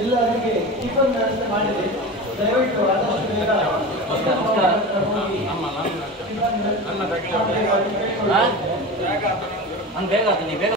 ಎಲ್ಲರಿಗೆ ಟಿಫನ್ ವ್ಯವಸ್ಥೆ ಮಾಡಿದೆ. ದಯವಿಟ್ಟು ಆದಷ್ಟು ಬೇಗ ಬೇಗ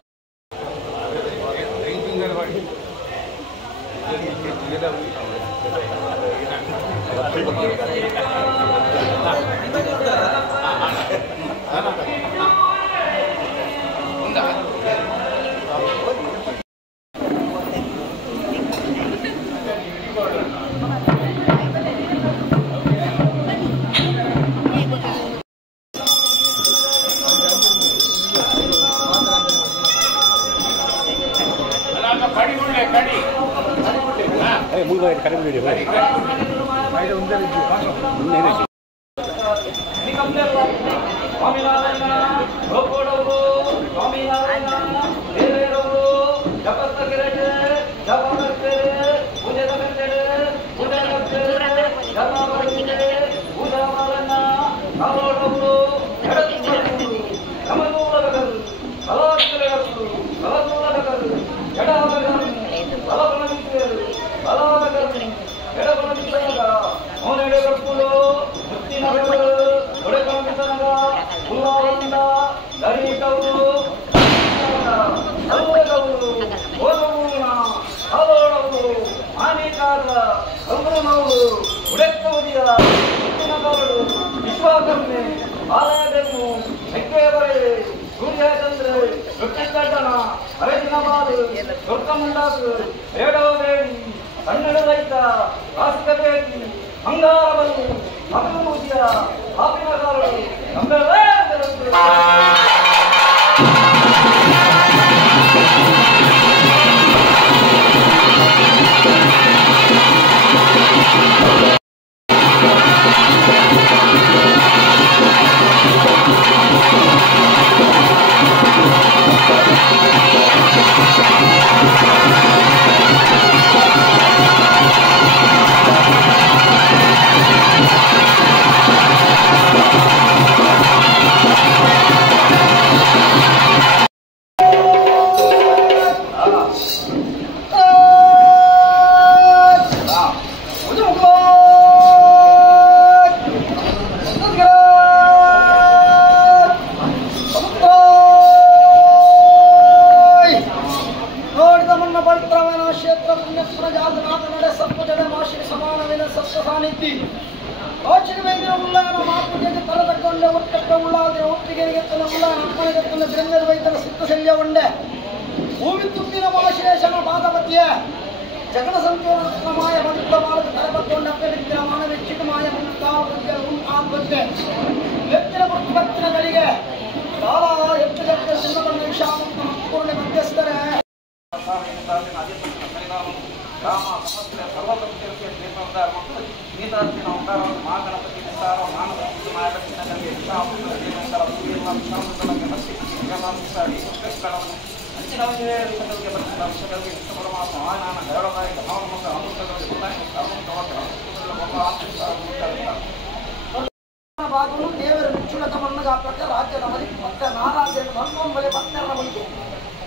ದೇವರ ಮೆಚ್ಚುಲಕ ಮಣ್ಣಗ ಪ್ರಕಾರ ರಾಜ್ಯದ ಮದಿ ಪಕ್ಕ ನಾರಾಜನ ಮನ್ನೊಂಬಲೆ ಪತ್ನರ ಮಳಿಗೆ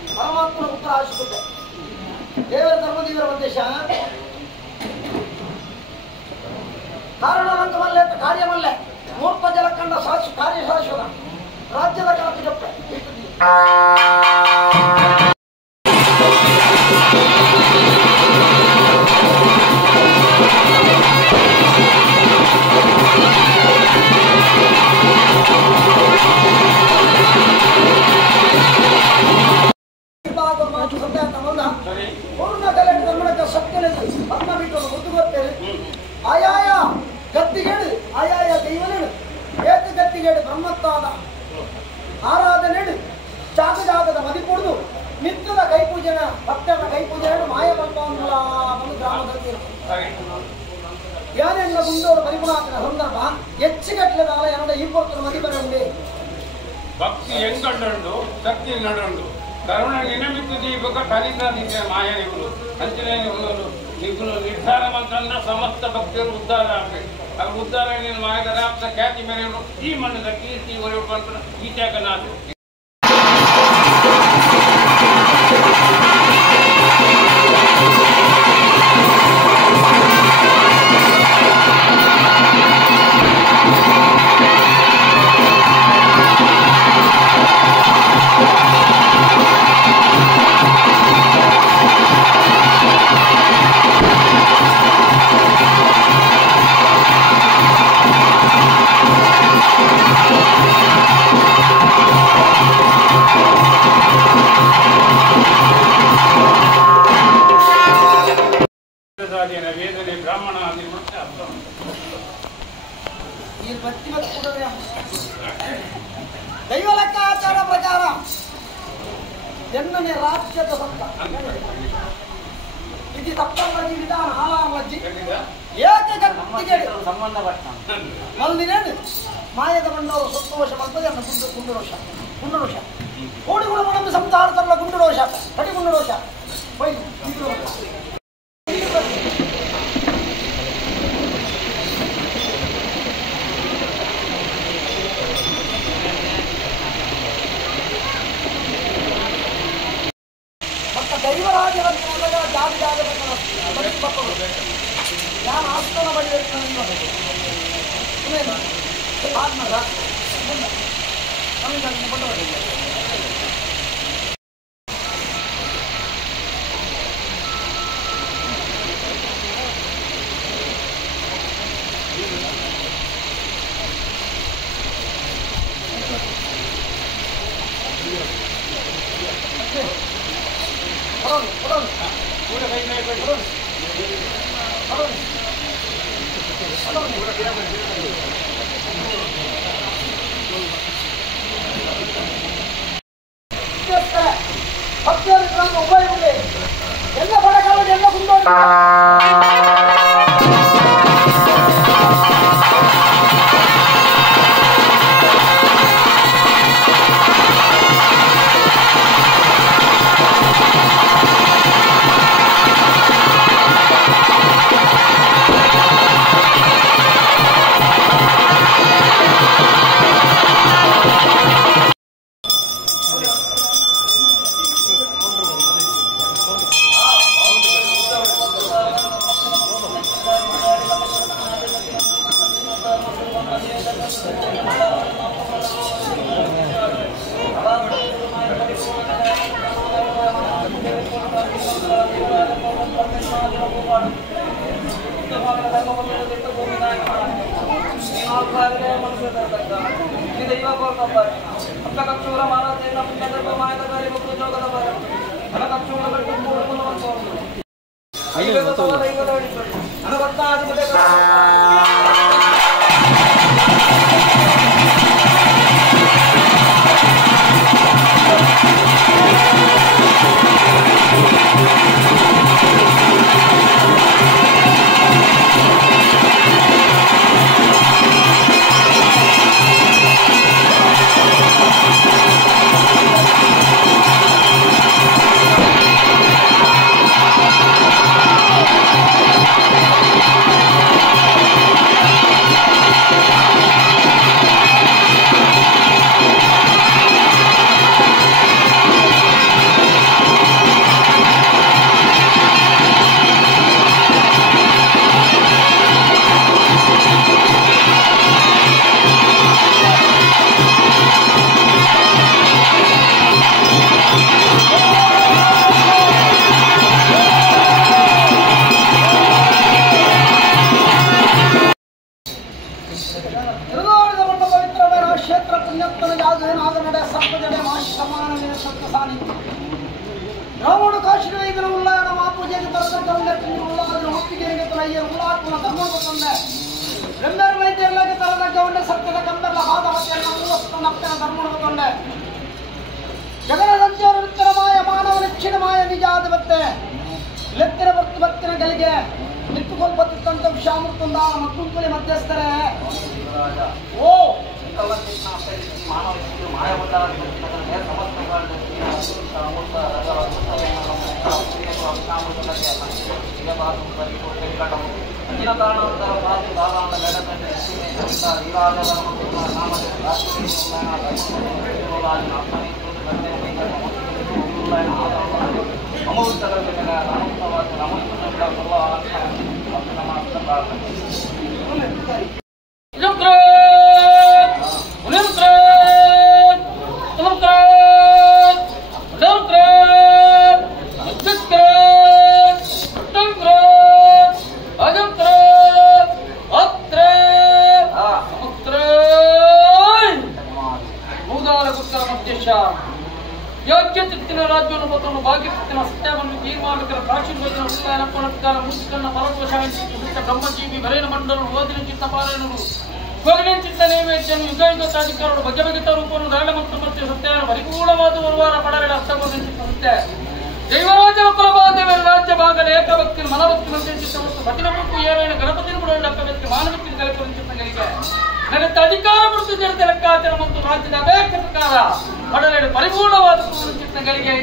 ಪರಮಾತ್ಮನ ಪುತ್ರ ಆಶಿಸುತ್ತೆ ದೇವರ ಧರ್ಮದೀವರ ಉದ್ದೇಶ ಕಾರಣರಂಗಮಲ್ಲೇ ಕಾರ್ಯವಲ್ಲೇ ಮೂರ್ತ ಜಲಕಂಡ ಸಾಕ್ಷಿ ಕಾರ್ಯ ಶಾಶ್ವತ ರಾಜ್ಯದ ಕಾಪಿಗಪ್ಪ ಪೂರ್ಣ ಕಲೆ ಗಮನಕ್ಕೆ ಸತ್ಯನೆಂದು ಅನ್ನ ಬಿಟ್ಟು ಮುದ್ದು ಬರ್ತೇನೆ ಆಯಾಯ ಗತ್ತಿಗೇಡು ಆಯಾಯ ದೈವನೇಡು ಏಕ ಗತ್ತಿಗೇಡು ಬ್ರಹ್ಮತ್ತಾದ ಆರಾಧನೆಡು ಜಾಗದ ಮದಿಪುಡ್ದು ನಿತ್ಯದ ಕೈಪೂಜನ ಭಕ್ತರ ಕೈಪೂಜನೆ ಮಾಯ ಬಂಪಲ್ಲ ಒಂದು ಗ್ರಾಮದಲ್ಲಿ ಯಾನೆಲ್ಲ ಮುಂದೋಡು ಪರಿಪೂರ್ಣಾತ್ಮಕ ಸಂದರ್ಭ ಹೆಚ್ಚಿಗಟ್ಟಲೆದಾಲ ಎರಡ ಈ ಪೊರ್ತನ ಮದಿ ಬರಲಿ ಭಕ್ತಿ ಹೆಂಗಂಡು ಶಕ್ತಿ ನಡುಂಡು ಕರುಣ ನಿನಮಿತ್ತು ದೀಪಕ ಕಲಿತಾದಿದ್ದೆ ಮಾಯ ನಿಗುಲು ಅಂಚನೆ ನಿಗುಲು ನಿರ್ಧಾರ ಅಂತಂದ್ರೆ ಸಮಸ್ತ ಭಕ್ತರು ಉದ್ಧಾರ ಆಗ್ಬೇಕು. ಅವ್ರ ಉದ್ಧಾರ ನೀನು ಮಾಯದ ಖ್ಯಾತಿ ಮೇರೆಗಳು ಈ ಮಣ್ಣದ ಕೀರ್ತಿ ಒರೆಯುವಂತ ಈ ತ್ಯಾಗನಾಥ ವೇದನೆ ಬ್ರಾಹ್ಮಣ ದೈವ ಲೆಕ್ಕಾಚಾರ ಪ್ರಕಾರ ಎನ್ನನೇ ರಾಜ್ಯದ ಸತ್ತ ಇದು ತಪ್ಪವಾಗಿ ವಿಧಾನ ಹಾಲಾರ್ಲಜ್ಜಿ ಏಕಗಟ್ಟಿಗೆ ಮಲ್ದಿನೇನು ಮಾಯದ ಬಂಡವರು ಸತ್ತೋಷ ಮಾಡ್ತದೆ ಅನ್ನ ಗುಂಡುರೋಷ ಗುಂಡುರೋಷ ಕೋಡಿಗುಣ ಮನಂದು ಸಂಸಾರ ತರಲ ಗುಂಡುರೋಷ ಕಡಿ ಗುಂಡುರೋಷ ದೈವರಾಜರ ಜಾತಿ ಜಾಗ ನಾನು ಆಸ್ತನ ಬಳಿ ಭಕ್ತಿಯನ್ನು ಉಪಯೋಗ ಎಲ್ಲ ಬಡಕಾಲ ಎಲ್ಲ ಕುಂದೋ ರಾವಣ ಕಾಶಿನ ಇದರ ಉಳ್ಳಾಣ ಮಾಪೂಜೆಗೆ ತರದಂತ ಹೊತ್ತಿಗೆಗೆ ತಲಯ್ಯ ಉಳ್ಳಾತ್ಮನ ಧರ್ಮಕ್ಕೆ ತಂದೆ ಗಂಧರ್ ವೈದ್ಯ ಎಲ್ಲಕ್ಕೆ ತರದಕ್ಕೆ ಒಂದೇ ಸತ್ಯದ ಕಂಬೆಲ್ಲ ಹಾದವತೆಯನ್ನು ಮೂಲಸ್ಥ ನಪ್ಪನ ಧರ್ಮಕ್ಕೆ ತಂದೆ ಜಗನ ಸಂಚಾರ ಉತ್ತರಮಾಯ ಮಾನವ ನಿಚ್ಛಿನ್ನಮಾಯ ನಿಜಾಧಿಪತ್ಯ ಲೆತ್ತಿನ ಭಕ್ತಿನ ಗಲಿಗೆ ನಿತ್ತುಕೊಲ್ಪತ್ತಿತ್ತಂತ ವಿಷಾಮೃತಂದಾನ ಮಕ್ಕುಂಕುಲಿ ಮಧ್ಯಸ್ಥರೇ ಓ ಮಾನವ ಮಾಯ ಬ್ರಹ್ಮಜೀವಿ ವರೇಣ ಮಂಡಲ ಓದಿನ ಚಿತ್ತ ಪಾರಾಯಣರು ಕೊರಗಿನ ಚಿತ್ತ ನೈವೇದ್ಯನು ಯುಗ ಯುಗಾಧಿಕಾರರು ಬಗೆ ಬಗೆತ ರೂಪವನ್ನು ದಾಳ ಮತ್ತು ಸತ್ಯ ಪರಿಪೂರ್ಣವಾದ ಗುರುವಾರ ಪಡಗಳ ಅರ್ಥವನ್ನು ಚಿತ್ತ ದೈವರಾಜನ ಕುಲಬಾಂಧವ್ಯ ರಾಜ್ಯ ಭಾಗದ ಏಕಭಕ್ತಿ ಮನಭಕ್ತಿ ಮಂತ್ರಿ ಚಿತ್ತವತ್ತು ಭಜನಪುಕ್ಕು ಏರೇಣ ಗಣಪತಿ ಬಿಡುವ ವ್ಯಕ್ತಿ ಮಾನವಕ್ತಿ ಕಲಿಪುರ ಚಿತ್ತಗಳಿಗೆ ನಗತ್ತ ಅಧಿಕಾರ ಮತ್ತು ಜನತೆ ಲೆಕ್ಕಾಚಾರ ಮತ್ತು ರಾಜ್ಯದ ಅಪೇಕ್ಷೆ ಪ್ರಕಾರ ಪಡಲೆಡೆ ಪರಿಪೂರ್ಣವಾದ ಚಿತ್ತಗಳಿಗೆ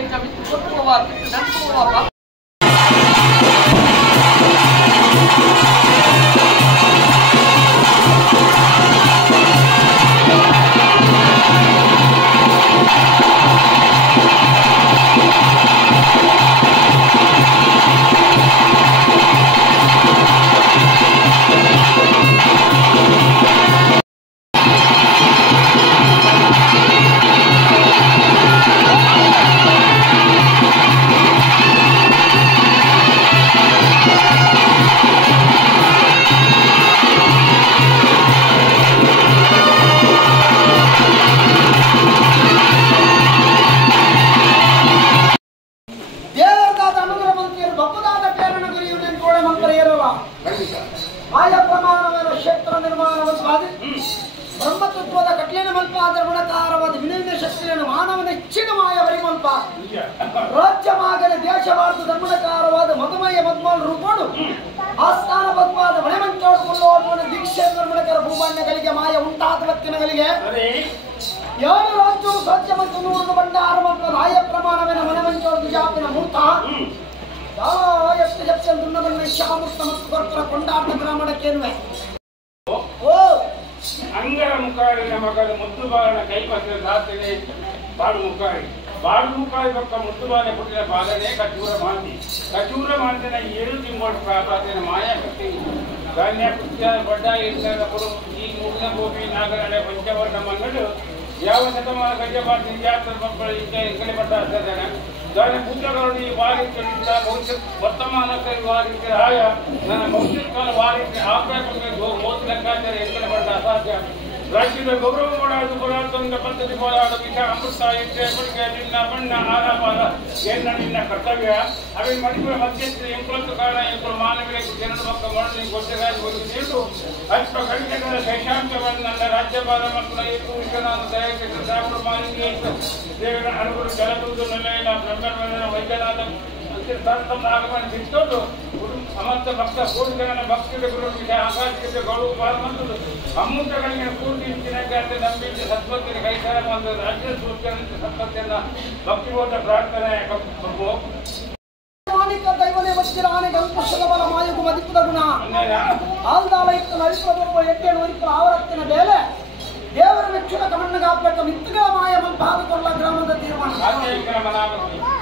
ಆಯಾ ಪ್ರಮಾಣವನ್ನು ಕ್ಷೇತ್ರ ನಿರ್ಮಾಣವನ್ನು ಸಾಧಿಸಿ ಬ್ರಹ್ಮತತ್ವದ ಕಠಿಣ ಮಲ್ಪಾದ ಗುಣಕಾರವಾದ ವಿನಯ ಶಕ್ತಿಯನ್ನು ಮಾನವನ ಹೆಚ್ಚಿನ ಮಾಯವರಿ ಮಲ್ಪ ರಾಜ್ಯವಾಗಲಿ ದೇಶವಾದ ಧರ್ಮಣಕಾರವಾದ ಮಧುಮಯ ಮದ್ಮಾಲ್ ರೂಪೋಡು ಆಸ್ಥಾನ ಬದ್ವಾದ ಮನೆ ಮಂಚೋಡ್ಕೊಳ್ಳುವ ದೀಕ್ಷೆ ನಿರ್ಮಣಕರ ಭೂಮಾನ್ಯಗಳಿಗೆ ಮಾಯ ಉಂಟಾದ ವ್ಯಕ್ತಿಗಳಿಗೆ ಯಾರು ರಾಜ್ಯವು ಸ್ವಚ್ಛ ಮತ್ತು ನೂರು ಭಂಡಾರ ಮತ್ತು ಆಯ ಪ್ರಮಾಣವಿನ ಮನೆ ಮಂಚೋಡ್ ಜಾಪಿನ ಮೂರ್ತ ಎಷ್ಟು ಜಪ್ತ ದುನ್ನಬಣ್ಣ ಶಾಮುಕ್ತ ಮತ್ತು ಕೊರ್ಪುರ ಕೊಂಡಾಟ ಬ್ರಾಹ್ಮಣಕ್ಕೇನುವೆ ಅಂಗರ ಮುಖಾರಿನ ಮಗದ ಮುದ್ದುಬಾಲನ ಕೈಪತ್ರ ದಾತನೆ ಬಾಡು ಮುಖಾರಿ ಪಕ್ಕ ಮುದ್ದುಬಾಲ ಪುಟ್ಟಿನ ಪಾಲನೆ ಕಚೂರ ಮಾಂತಿನ 7 ತಿಂಗಳು ಪ್ರಾಪಾದಿನ ಮಾಯಾಕತ್ತಿ ಧಾನ್ಯ ಕೃತ್ಯ ಬಡ್ಡ ಇಲ್ಲದ ಪುರು ಈ ಮೂಲ ಭೂಮಿ ನಾಗರಡೆ ಪಂಚವರ್ಣ ಮಂಗಡು ಯಾವ ಶತಮಾನ ಗಜಪಾಠ ನಿರ್ಯಾತ್ರ ಮಕ್ಕಳು ಎಂಕಲೆ ಪಟ್ಟ ಅರ್ಥದಾನ దాని పూజగారిని వారికి భవిష్యత్ వర్తమానకై వారికి రాయ ನನ್ನ ಭವಿಷ್ಯತ್ಕಾಲ ವಾರಿಗೆ ಆಪೇಕ್ಷೆ ಮೋತಿ ಲೆಕ್ಕಾಚಾರ ಎಂಕಲೆ ಪಟ್ಟ ಅಸಾಧ್ಯ ರಾಜ್ಯದ ಗೌರವ ಮಾಡಾದು ಪುರಾತನ ಪದ್ಧತಿ ಹೋರಾಟ ವಿಷ ಅಮೃತ ಇಟ್ಟೆ ಬಳಿಕೆ ನಿನ್ನ ಬಣ್ಣ ಆರಾಪಾರ ಏನ ನಿನ್ನ ಕರ್ತವ್ಯ ಅವೆ ಮಡಿಪುರ ಮಧ್ಯಸ್ಥರು ಎಂಕಲತ್ತು ಕಾರಣ ಎಂಕಲು ಮಾನವೀಯಕ್ಕೆ ಜನರ ಮಕ್ಕ ಮಾಡಲಿ ಗೊತ್ತಗಾರಿ ಹೋಗಿ ನೀಡು ಅಲ್ಪ ಕಡಿಕೆಗಳ ಶೈಶಾಂಶವನ್ನು ನನ್ನ ರಾಜ್ಯಪಾಲ ಮಕ್ಕಳ ಏಕು ವಿಶ್ವನಾಥ ದಯಕ್ಕೆ ಶ್ರಾವಣ ಮಾಲಿನ್ಯ ದೇವರ ಅನುಗುರು ಜಲದೂದು ನೆಲೆಯ ಬ್ರಹ್ಮನ ವೈದ್ಯನಾಥ ಆಗಮನ ಬಿಟ್ಟೋದು ಸಮಸ್ತ ಭಕ್ತ ಕೋಟಿ ಜನನ ಭಕ್ತಿಯ ಗುರು ವಿಷಯ ಆಕಾಶಕ್ಕೆ ಗೌರವ ಪಾಲ್ಗೊಂಡು ಅಮೂರ್ತಗಳಿಗೆ ಪೂರ್ತಿ ಚಿನ್ನಕ್ಕೆ ನಂಬಿಕೆ ಸತ್ಪತ್ತಿನ ಕೈಸಾರ ಒಂದು ರಾಜ್ಯ ಸೂಚನೆ ಸತ್ಪತ್ತಿಯನ್ನ ಭಕ್ತಿಬೋಧ ಪ್ರಾರ್ಥನೆ ದೈವನೇ ವಜ್ರ ಆನೆಗೆ ಅಂಕುಶದ ಬಲ ಮಾಯಗು ಮದಿಪದ ಗುಣ ಆಲ್ದಾಲ ಇತ್ತು ನರಿಪುರ ಎಟ್ಟೆಯನ್ನು ಒರಿಪುರ ಆವರತ್ತಿನ ಬೇಲೆ ದೇವರ ಮೆಚ್ಚುನ ಕಮಣ್ಣಗಾಪಕ ಮಿತ್ತುಗಳ ಮಾಯ ಮಂಪಾದ ಕೊಲ್ಲ ಗ್ರಾಮದ ತೀರ್ಮಾನ